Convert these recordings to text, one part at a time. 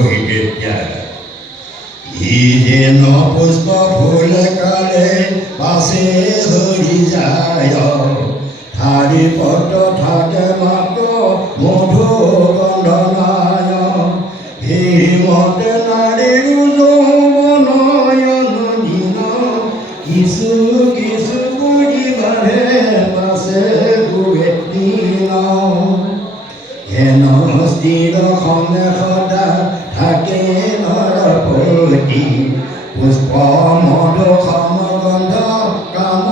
রহিতে ইয়ে ন পুষ্প ফুল কালে পাশে হরি যায় ঠারি পট থাকে মাত্র মধু গন্ধনায় হে মতে নারীর যৌবনয়ন দিন কিছু কিছু পরিবারে পাশে ঘুরে দিন হেন স্থির খনে সদা থাকে নৰপতি পুষ্প মধু সম গন্ধ কাম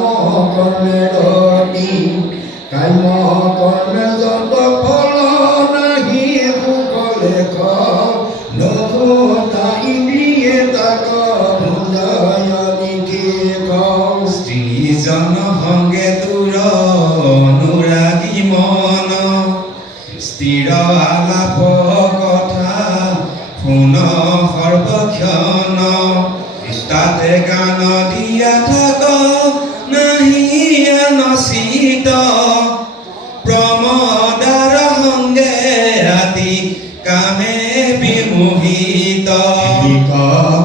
কৰ্মে ৰতি কাম্য কৰ্মে যত ফল নাহি সুকলে নভূতা ইন্দ্ৰিয়ে তাক ভুঞ্জয় নিকে স্ত্ৰীজন সংগে দূৰ অনুৰাগী মন স্থিৰ আলাপ কথা শুন সৰ্বক্ষণ তাতে গান দিয়া থাক নাহি নচিত প্ৰমদাৰ সংগে আতি কামে বিমোহিত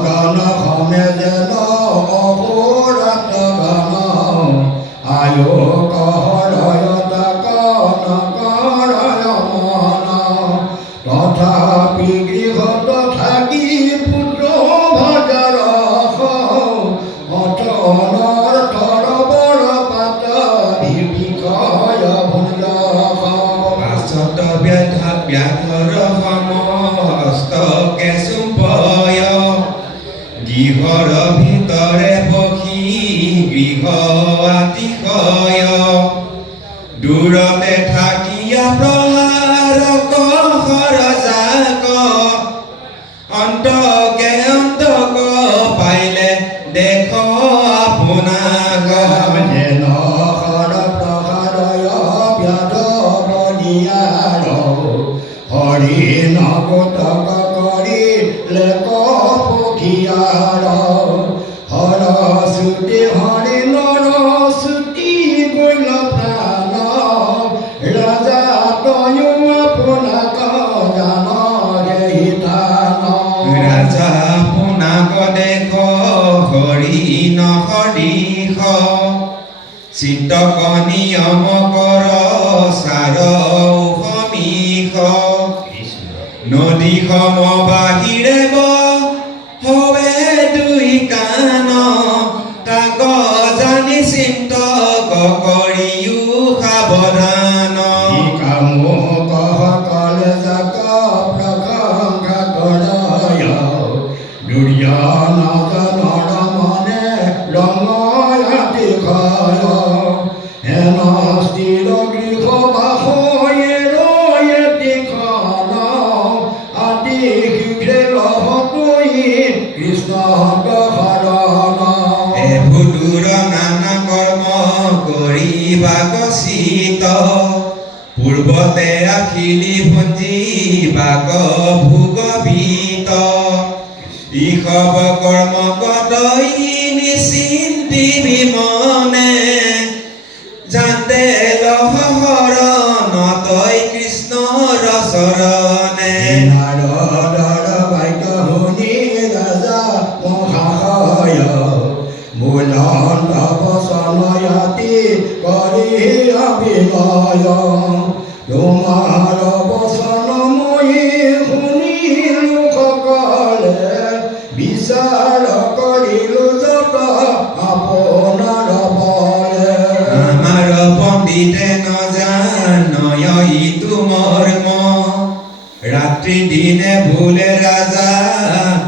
গান সমে যেন অপৰাত গান আয়ো কহৰয় তাক নকৰয় মন তথাপি গৃহত থাকি পুত্ৰ ভজাৰ অটলৰ তৰবৰ পাত বিষয় ভুঞ্জ পাছত ব্যাধৰ সমস্তকে চুম্পয় গৃহৰ ভিতৰে বহি গৃহ আতিশয় দূৰতে থাকিয়া প্ৰহাৰ কহৰ জাক অন্তকে অন্তক পাইলে দেখ আপোনাক যেন হৰ প্ৰসাৰয় ব্যাধ বলিয়াৰ হৰি নগতক কৰি লেক পুথিয়াৰ হৰ শ্ৰুতি হৰি নৰ শ্ৰুতি গৈল প্ৰাণ ৰাজা তয়ো আপোনাক জান হিতান ৰাজা আপোনাক দেখ হৰি নহৰিষ চিন্তক নিয়ম কৰ চাৰ সমীষ নদী সম বাহিৰে হৱে দুই কাণ তাক জানি চিন্তক কৰিও সাৱধান কামুকসকল যাক প্ৰশংসা কৰয় দুৰ্যোধনৰ মনে ৰঙয়াতি খয় হেন স্থিৰ গৃহ বাসয়ে ৰয়তি খন আদি শীঘ্ৰে লহকৈ কৃষ্ণ শৰণ ভুলুৰ নানা কৰ্ম কৰিবা গচিত পূৰ্বতে আখিলি ভঞ্জি বাক ভোগবিত ইসব কৰ্ম কতই নিচিন্তি বিমনে যাতে লহ শৰণ তই কৃষ্ণৰ চৰণে নাৰদৰ বাক্য শুনি ৰাজা মহাশয় মূলন্ত বচনয়তি কৰি অভিনয় তোমাৰ বচন মই শুনিলো সকলে বিচাৰ কৰিলো যত আপোনাৰ বলে আমাৰ পণ্ডিতে নজানয় ইটো মৰ্ম ৰাত্ৰি দিনে ভুলে ৰাজা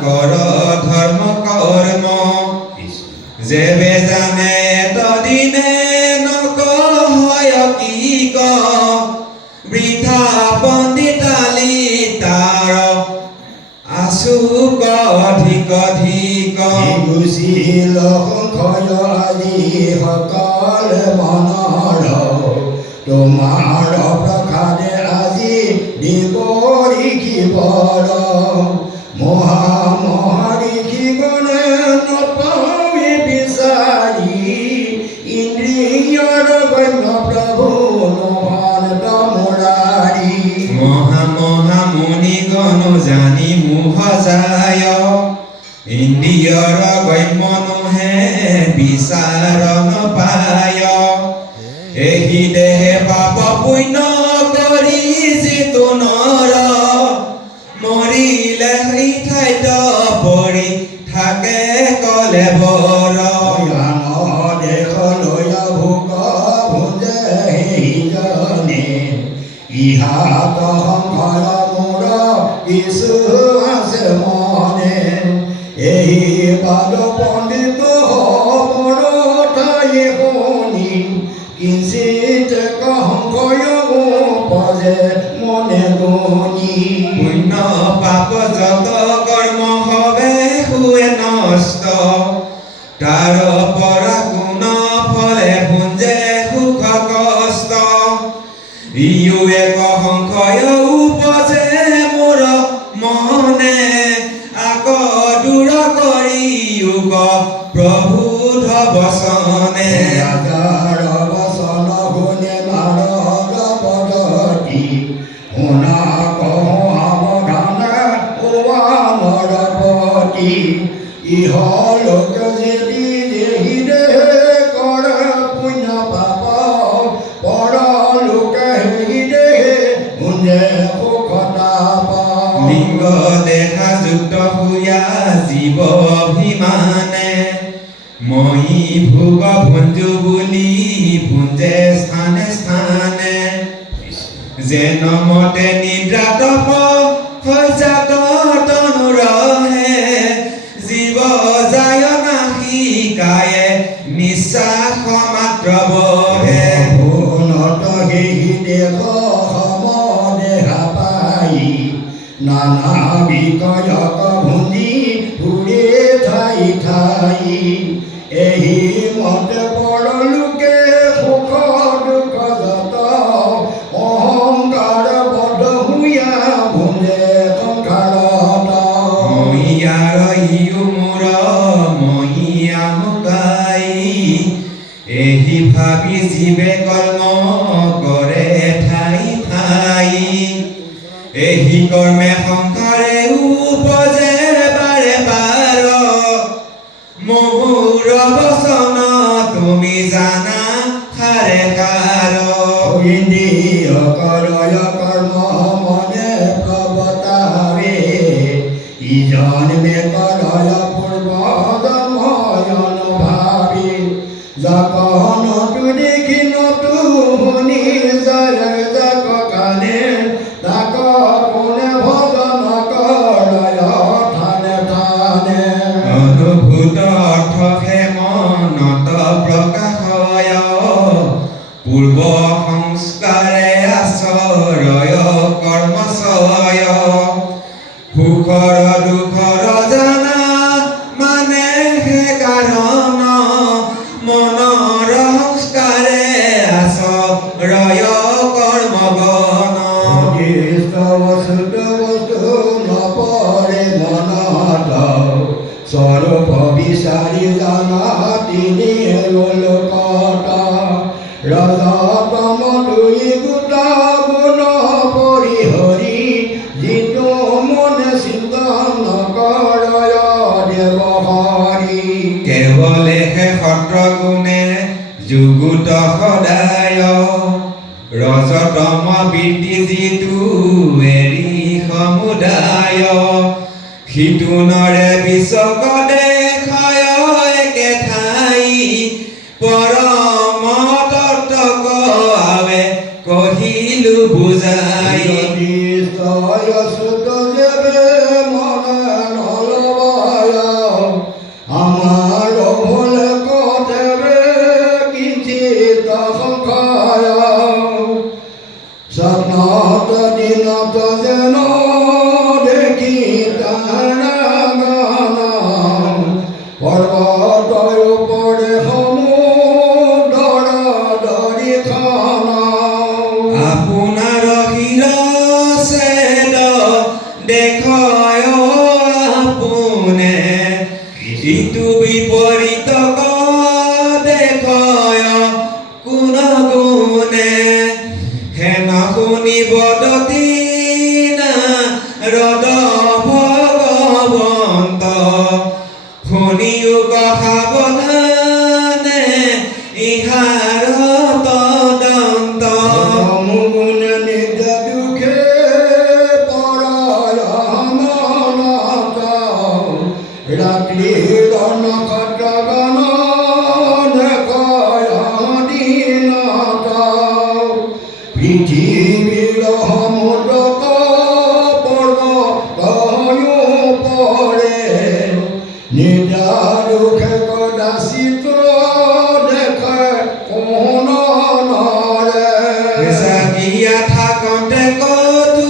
কৰ ধৰ্ম কৰ্ম যেবে জানে এতদিনে নকয় কি ক বৃথা পণ্ডিতালি তাৰ আছু অধিক অধিক গুচিল সংশয় আজি সকল মনৰ তোমাৰ প্ৰসাদে আজি দিব ঋষিবৰ মহামহৰ্ষি গণে নপাৱে বিচাৰি ইন্দ্ৰিয়ৰ গণ্য প্ৰভু মোহন মুনি গণ জানি মোহ যায় ইন্দ্ৰিয়ৰ গম্যনুহে বিচাৰণ পায় এহি দেহে পাপ পুণ্য কৰি যিটো নৰ মৰিলে সেই ঠাইত পৰি থাকে কলেবৰ দেশলৈ ভোগ ভোজে সিজনে ইহাত সংসাৰ মোৰ কিছু আছে মনে এই বাদ পণ্ডিত হবৰ ঠাই শুনি কিঞ্চিত সংশয় উপজে মনে গুণি পুণ্য পাপ যত কৰ্ম হবে হুৱে নষ্ট তাৰ পৰা গুণ ফলে ভুঞ্জে সুখ কষ্ট ইও এক সংশয় উপজে মোৰ মনে আক দূৰ কৰি যুগ প্ৰভুধ বচনে ৰাজাৰ বচন শুনে নাৰদ পদতি শুনা কওঁ সাৱধানে হোৱা নৰপতি ইহলোক যদি দেহি দেহে কৰে পুণ্য পাপ পৰলোকে হেৰি দেহে শুনে সুখ তাপ লিংগ দেখা যুক্ত হোৱা জীৱ অভিমানে মই ভোগ ভঞ্জু বুলি ভুঞ্জে স্থানে স্থানে যেন মতে নিদ্ৰাত সজাত তনু ৰহে জীৱ যায় নাহি কায়ে নিশ্বাস মাত্ৰ বহে উন্নত সেই দেশ সম দেহা পাই নানা বিকয়ক ভুঞ্জি ফুৰে ঠাই ঠাই এই মতে পৰলোকে সুখ দুখ যত অহংকাৰ বধ হুয়া ভুঞ্জে সংসাৰত মহিয়াৰ ইও মোৰ মহিয়া মুকাই এহি ভাবি জীৱে কৰ্ম কৰে ঠাই ঠাই এহি কৰ্মে সংসাৰে উপজে বাৰে বাৰ মোৰ বচন তুমি জানা খাৰে কাৰ ইন্দ্ৰিয় কৰয় কৰ্ম মনে প্ৰৱতাৰে ইজন্মে কৰয় পূৰ্ব জন্ময় অনুভাৱী জাকনতো দেখি নতো শুনি যায় জাক কানে তাক কোনে ভজন কৰয় থানে থানে অনুভূত অৰ্থহে মনত প্ৰকাশয় পূৰ্ব সংস্কাৰে আচৰয় কৰ্মচয় সুখৰ দুখৰ জানা মানে হে কাৰণ মনৰ সংস্কাৰে আচৰয় কৰ্মগণ অদৃষ্ট বস্তু নপৰে মনত স্বৰূপ বিচাৰি জানা তিনি লোকত ৰজতম দুই গোটা গুণ পৰিহৰি যিটো মনে চিন্তন কৰয় দেৱ হৰি কেৱলেহে সত্ৰগুণে যুগুত সদায় ৰজতম বৃত্তি যিটো এৰি সমুদায় সিটো নৰে বিশ্বক দেখায় একে ঠাই পৰম তত্ত্বক আৱে কহিলো বুজাই সুত যেবে মনে নলবায় আমার ভুল কতেবে কিঞ্চিত সংখ্যায় স্বপ্নত দিনত যেন দেখি তাহারা গান পর্বত উপরে সমূহ সাৱধানে ইহাৰ তদন্ত মুগুণে নিজ দুখে পৰায়ণ ৰাত্ৰি নক্ষত্ৰ গণ দেখয় দিনত পৃথিৱীৰ সমুদ্ৰক পৰ্বতয়ো পৰে নিজা দুখে কদাচিত দেখে কোন নৰে জাগিয়া থাকোঁতে কতো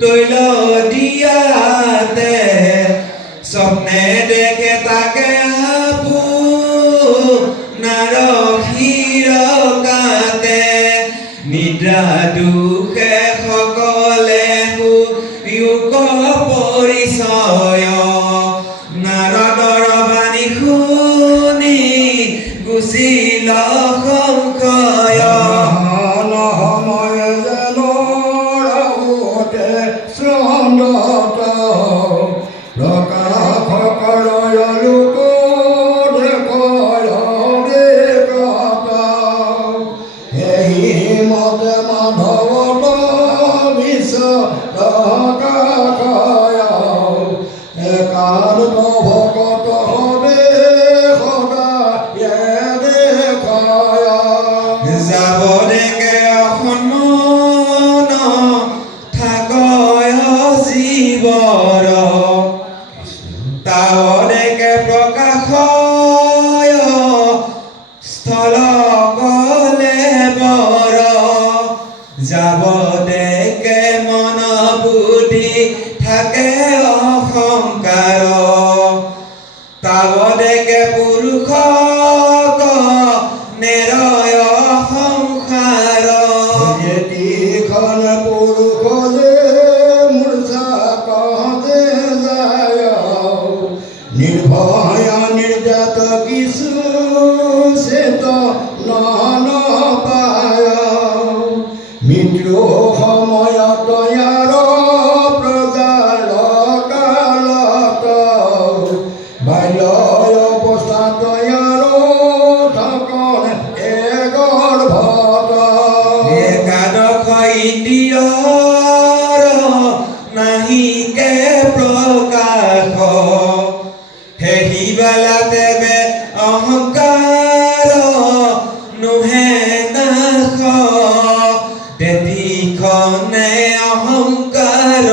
তৈল দিয়াতে স্বপ্নে দেখে তাকে আপোনাৰ শিৰকাতে নিদ্ৰা দুখে সকলে সুয়োগ পৰিচয় নাৰদৰ বাণী শুনি গুচিল সংশয় সময় যেন ৰাহুতে শ্ৰমত প্ৰকাশ কৰয় লোক দেখয় দেশত এই মতে মাধৱত বিশ্বাসয় একান্ত ভকত হবে সদায় দেখয় যাব দেখে অসন্মন থাকয় জীৱৰ তাৱ দেখে প্ৰকাশয় স্থল গলে বৰ যাব দেখে মন বুদ্ধি থাকে অহংকাৰ তাৱ দেখে পুৰুষ নেৰয় সংসাৰ যেতিখন পুৰুষ যে মূৰ্ছা কহতে যায় নিৰ্ভয় নিৰ্যাত কিছু চেত নাপায় মৃত্যু সময়ত ইয়াৰ প্ৰজাৰ কালত বাল্য অৱস্থাত ইয়াৰ থকন গৰ্ভত একাদশ ইন্দ্ৰিয়ৰ নাহিকে প্ৰকাশ হেহিবালা দেৱে অহংকাৰ নোহে নাশ তেতিখনে অহংকাৰ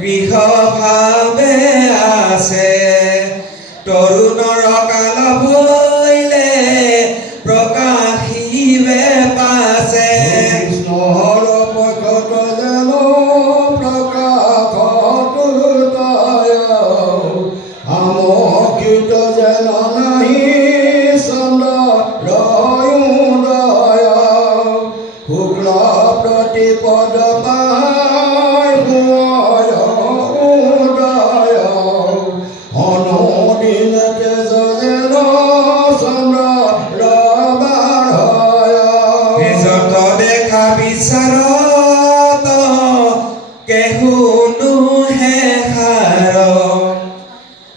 গৃহ ভাৱে আছে তৰুণৰ কাল ভৈলে প্ৰকাশিবে পাছে কৃষ্ণৰ পক্ষত যেন প্ৰকাশত তায় আমোকিত যেন নাহি চন্দ্ৰদয় শুক্ল প্ৰতিপদ পায় উদয় অনুদিন তেজ যেন চন্দ্ৰ যত দেখা বিচাৰত কেহুনো হেহাৰ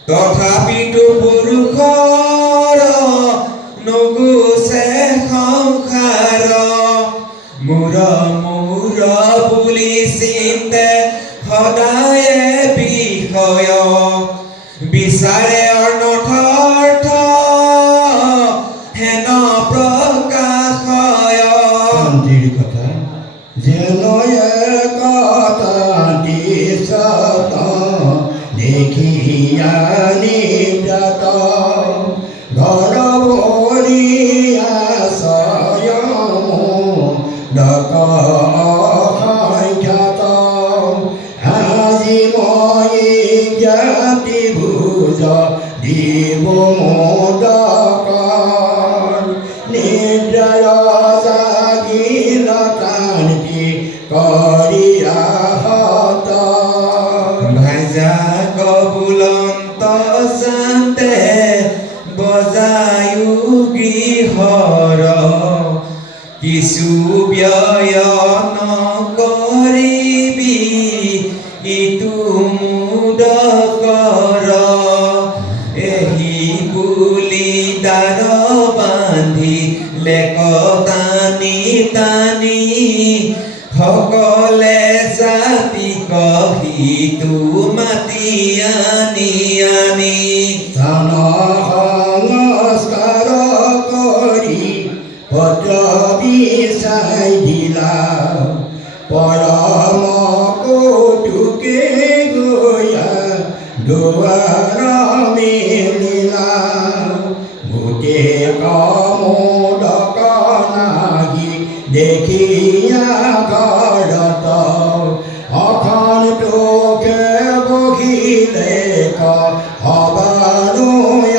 তথাপিতো পুৰুষৰ নুগুচে সংসাৰ মূৰ বুলি চিন্তে সদায়ে বিষয় বিচাৰে অনৰ্থ হেন প্ৰকাশয় শান্তিৰ কথা যেন কথা দিশত দেখিয়া নিব্ৰত ঘৰ ভৰিয়া স্বয়ং সংখ্যাত আজি মই জ্ঞাতি ভোজ দিব মোদক নিদ্ৰায় জাগিল কান্তি কৰিয়া হত ভাইজা কবুলন্ত জানতে বজায়ু গৃহৰ কিছু ব্যয় নকৰিবি ইটো মুদকৰ সিটো মাতি আনি স্থান সংস্কাৰ কৰি পত্ৰ বিচাই দিলা পৰম কৌতুকে গয়া দুৱাৰ মেলিলা গোটেই কমোদক নাহি দেখিয়া ঘৰত অখন তোকে বহিলে হবানুয়াগত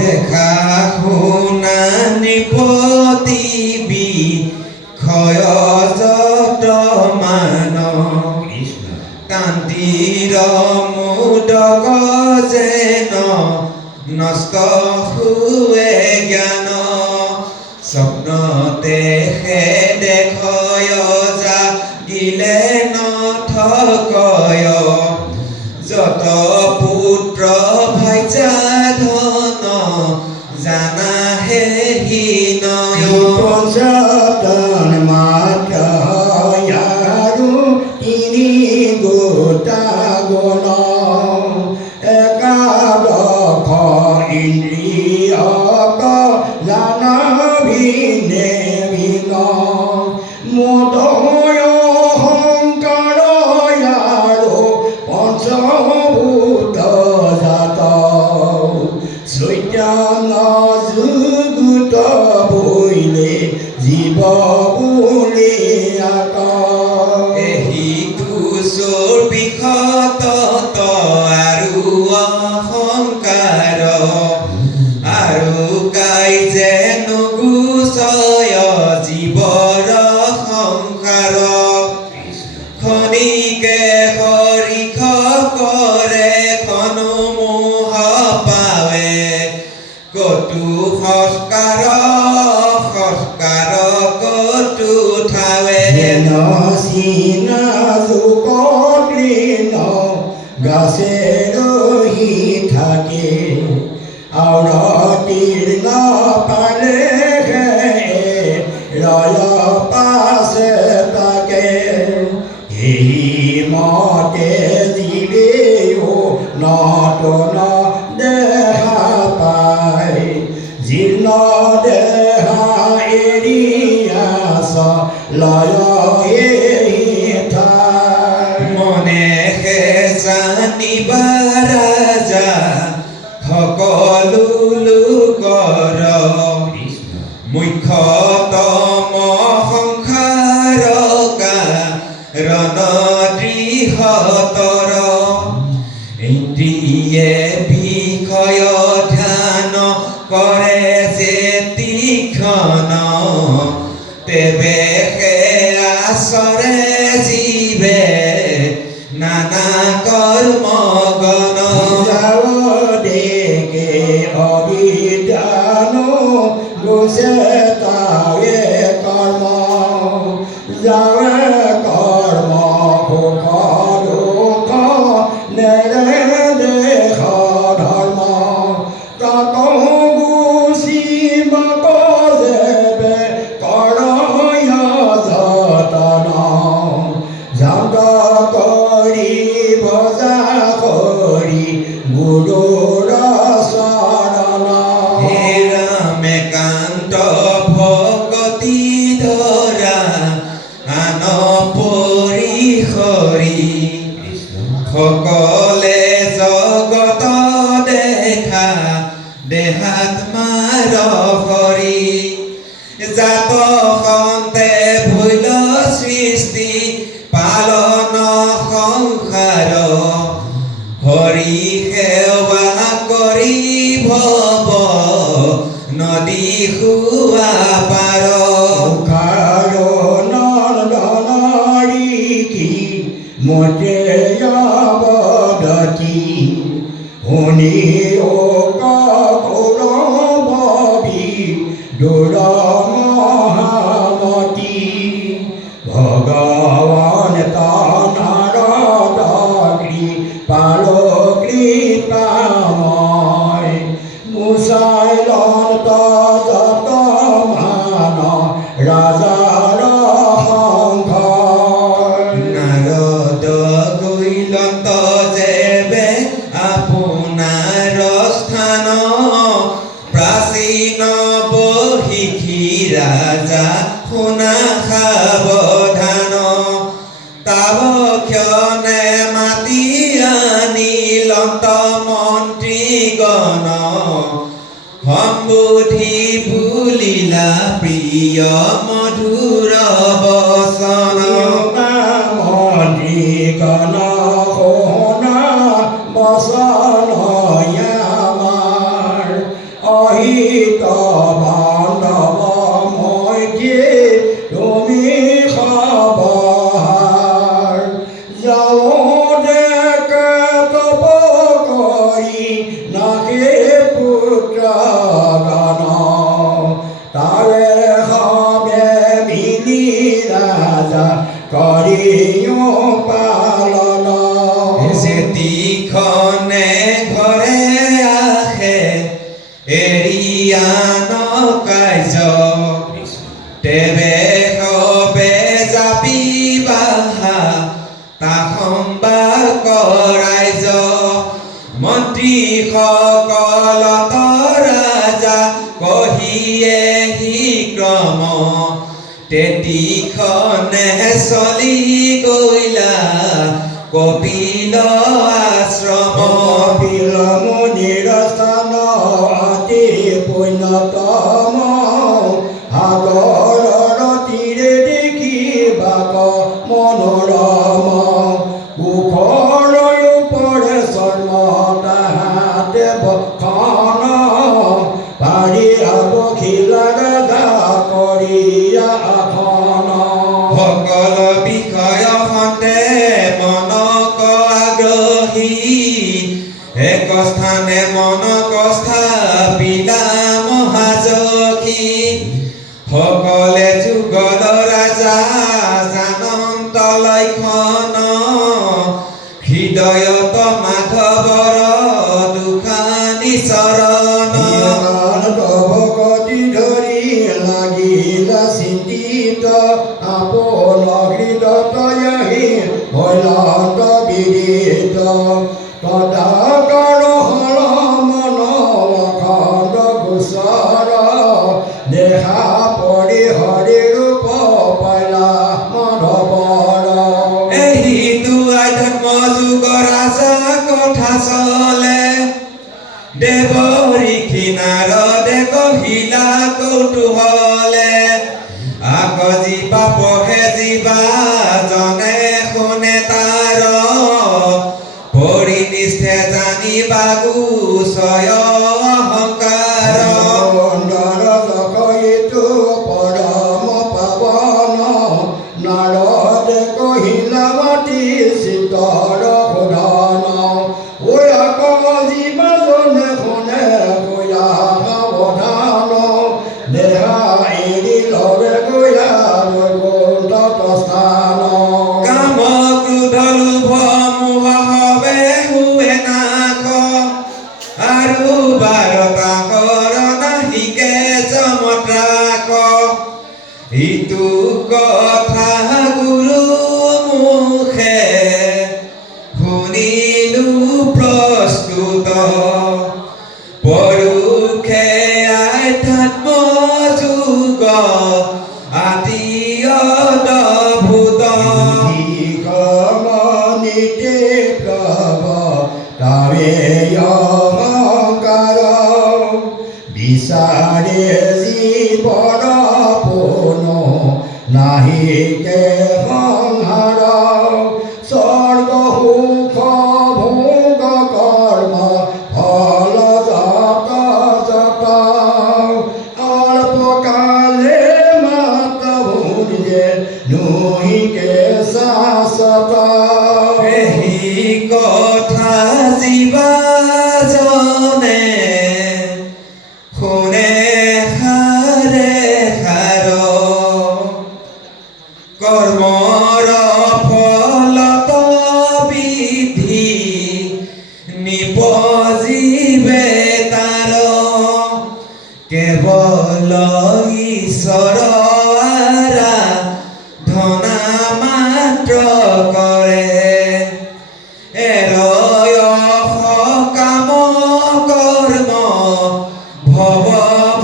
দেখা শুনা নিপতিবি ক্ষয় যত মান কান্তিৰ মোদক যেন নষ্ট হুৱে জ্ঞান স্বপ্নতে দেখয় জাগিলে নথকয় যত পুত্ৰ ভাইজা ধন জানাহে হীনয় পঞ্চতন মাত্ৰ আৰু তিনি গোটা গুণ একাদশ ইন্দ্ৰিয়ক জানা ভিনে ভিন মোদয় অহংকাৰ আৰু পঞ্চভূত জাত চৈতন্য যুগুত বৈলে জীৱ বুলি আক এহিটো চৰ্বিষত আৰু অহংকাৰ আৰু কাইজে নুগুচয় জীৱৰ সংসাৰ খনিকে হৰিষ কৰে খনো মোহ পাৱে কটু সংস্কাৰ কটু ঠাৱে চিনা জোকতৃণ গাছে ৰহি থাকে আউতীৰ্ণ পালে ৰয় পাছে তাকে এই মতে জীৱেও নতুন দেহা পায় জীৰ্ণ দেহা এৰিয়াছ লয় মনে জানিবা ৰাজা সকলো লোকৰ মুখ্যতম সংসাৰ কাৰণ দৃঢ়তৰ ইন্দ্ৰিয়ে বিষয় ধ্যান কৰে যে তীক্ষ্ণ তেবে আচৰে জীৱে নানা কৰ্ম গণ দেকে অবিদ্যান গুছে তাৱে কৰ্ম যাৱে কৰ্ম সুখ দুখ নেৰে দেহ ধৰ্ম তাক গুচিব যেবে কৰয় যতন জাত কৰি ভজা কৰি গুৰুৰ শৰণ হে ৰামেকান্ত ভকতি ধৰা আন পৰিহৰি সকলে জগত দেখা দেহাত্মাৰ হৰি জাত সন্তে ভৈল সৃষ্টি পালন সংসাৰ হৰি সেৱা কৰি ভৱ নদী শুৱা পাৰ নন্দনাৰী কি মতে অৱদতি শুনি কৌৰৱী দূৰ মহামতি ভগৱান নাৰদ কৃপাল কৃপাময় মুচাইলন যত মান ৰাজাৰ সংঘ নাৰদ চৰণে মাতি আনিলন্ত মন্ত্ৰীগণ সম্বোধি ভুলিলা প্ৰিয় মধুৰ বচন মন্ত্ৰীগণ শুনা বচন আমাৰ অহিত বান্ধৱ মৈত্ৰী তুমি খবৰ যাওঁতে তপ কৰি নাহে পুত্ৰ গণ তাৰে সবে মিলি ৰাজা কৰিও পালন যেতিখনে ঘৰে আহে এৰিয়ান কাৰ্য তেবে সবে জাপি বাহা তাসম্বাক ৰাইজ মন্ত্ৰীসকলত ৰাজা কহিয়ে সি ক্ৰম তেতিখনে চলি গইলা কপিল আশ্ৰম কপিল মুনিৰ স্থান অতি পুণ্যতম সাগৰৰ তীৰে দেখিবাক মনোৰম কুশৰ ওপৰে চৰ্ম তাহাতে বখন পাৰি আবখিলা ৰাজা কৰিয়া আসন সকল বিষয় সন্তে মনক আগ্ৰহী এক স্থানে মনক স্থাপিলা মহাযশী সকলে যুগল ৰাজা জানন্ত লক্ষণ হৃদয়ত মাধৱৰ দুখানি চৰণ গতি ধৰি লাগিলা চিন্তিত আপোন হৃদয়হি ভৈলন্ত বিদিত তদাকৰ হল মন অখণ্ড গোচৰ দেহা পৰি হৰি ৰূপ পাইলা মাধৱৰ এইটো আধ্যাত্ম যুগ ৰাজা কথা চলে দেৱ ঋষি নাৰদে কহিলা কৌতূহলে আক জীৱা পঢ়ে জীৱা জনে শুনে তাৰ পৰিনিষ্ঠে জানিবা গুচয় অহংকাৰ সুন্দৰ জগইতো পৰম পাৱন নাৰদে কহিলা মাতি চিতৰ শোধন জীৱাজনে শুনে গয়া সাৱধান দেহা এৰি লৰে গয়া বৈকুণ্ঠ স্থান কাম ক্ৰোধ লোভ মোহ হবে হুৱে নাশ আৰু বাৰতা নাহিকে চমত্ৰাক ইটো কথা গুৰু মুখে শুনিলো প্ৰস্তুত পৰোক্ষে আধ্যাত্ম যুগ আদি অদ্ভুত নিতে প্লৱ তাৰে অহংকাৰ বিচাৰে জীৱৰ পোন নাহিকে সংহাৰ স্বৰ্গ সুখ ভোগ কৰ্ম ফল যত যত অল্পকালে মাত ভুলিয়ে নহিকে শাশ্বত এই কথা জীৱাজনে শুনে হাৰে হাৰ কৰ্মৰ ফলত বিধি নিপজিবে তাৰ কেৱল ঈশ্বৰ আৰাধনা মাত্ৰ কৰে এৰয় সকাম কৰ্ম ভৱ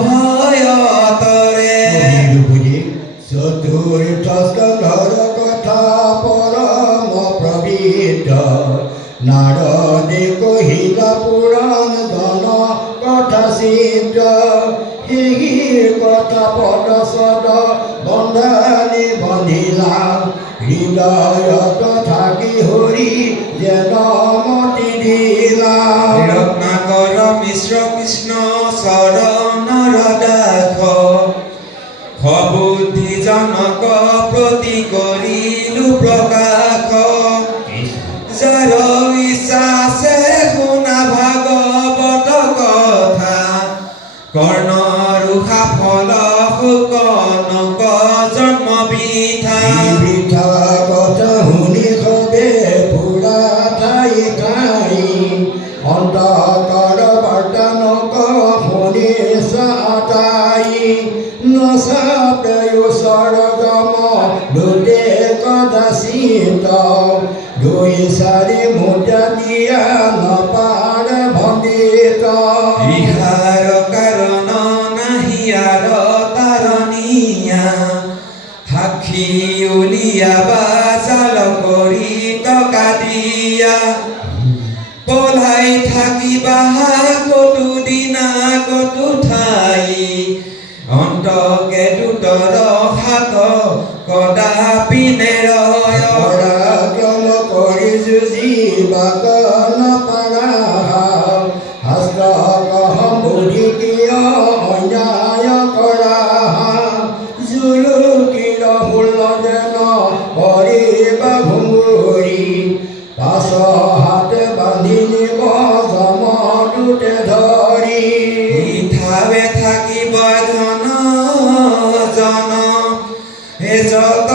ভয়তৰে চতুৰ্থ স্কন্ধৰ কথা পৰম প্ৰবীণ সিদ্ধ নাৰদে কহিলা পুৰাণ জন কথা সিদ্ধ সেই কথা পদ সদ বন্ধানি বন্ধিলা হৃদয়ত থাকি হৰি যেন মতি দিলা ৰত্নাকৰ মিশ্ৰ কৃষ্ণ চৰণৰ দাস সবুদ্ধি জনক প্ৰতি কৰিলো প্ৰকাশ যাৰ ইচ্ছা আছে শুনা ভাগৱত কথা কৰ্ণৰুষা ফল শুকনক জন্ম বৃথা বৃথা কথা শুনি সবে পুৰা ঠাই ঠাই অন্তকৰ বাৰ্তা নক শুনি চাতাই নচাপে ওচৰ গম লোতে কদাচিত দুই চাৰি মুদ্ৰা দিয়া নপাৰ ভণ্ডিত ইহাৰ কাৰণ নাহিয়াৰ তাৰণীয়া সাক্ষী উলিয়াবা জাল কৰি টকা দিয়া পলাই থাকিবা কতো দিনা কতো ঠাই অন্তকে দুটৰ হাত কদাপি নেৰয় পৰাক্ৰম কৰি যুঁজিবাক নপাৰা হস্ত কহ বুদ্ধি কিয় অন্যায় কৰা জুলুকিৰ হুল যেন কৰিবা ভুমুৰি পাছ হাত বান্ধি নিব জম দুটে ধৰি ইঠাৱে থাকিব ধন জন হে যত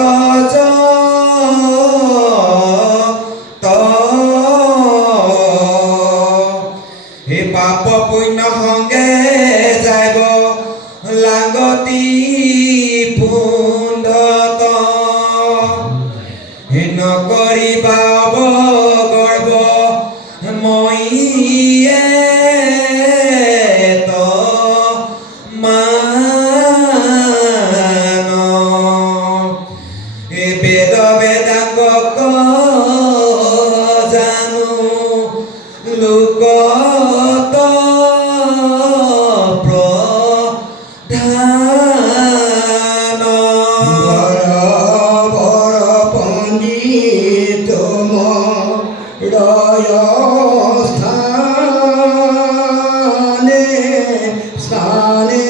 হে পাপ পুণ্য সংগে যাব লাগতি পুণ্ডত হে নকৰিবা অৱগৰ্ব মইয়ে বেদ বেদাঙ্গ জানো লোকত প্ৰধান বৰ পণ্ডিত ৰয় স্থানে স্থানে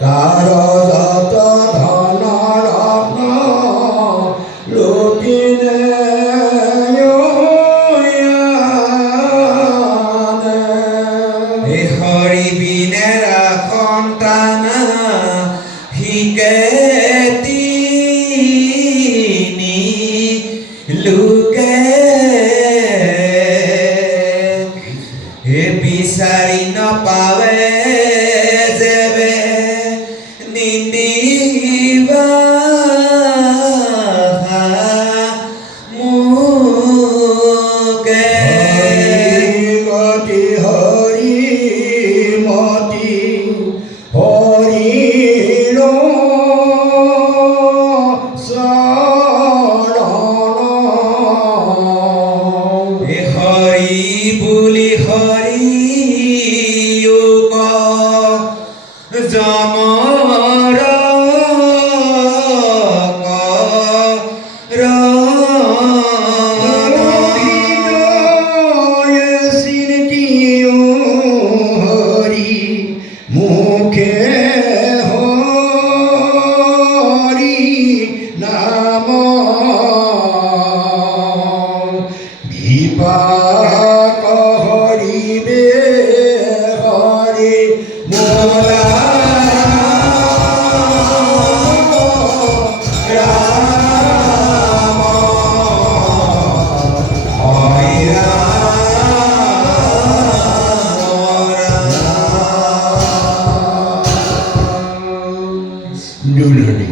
তাৰ যত ধন ৰত্ন লুটিলে হৰি বিনেৰা সন্তান শিকে তিনি লোকে হে বিচাৰি নপাৱে যেবে নিন্দিবা মোকে গতি হৰি মতি হৰি শৰণ হৰি বুলি হৰি যমৰ মুখে হৰি নাম বিপাক হৰিবে হৰি মোলা ৰাম হৰি ৰাম দুলনি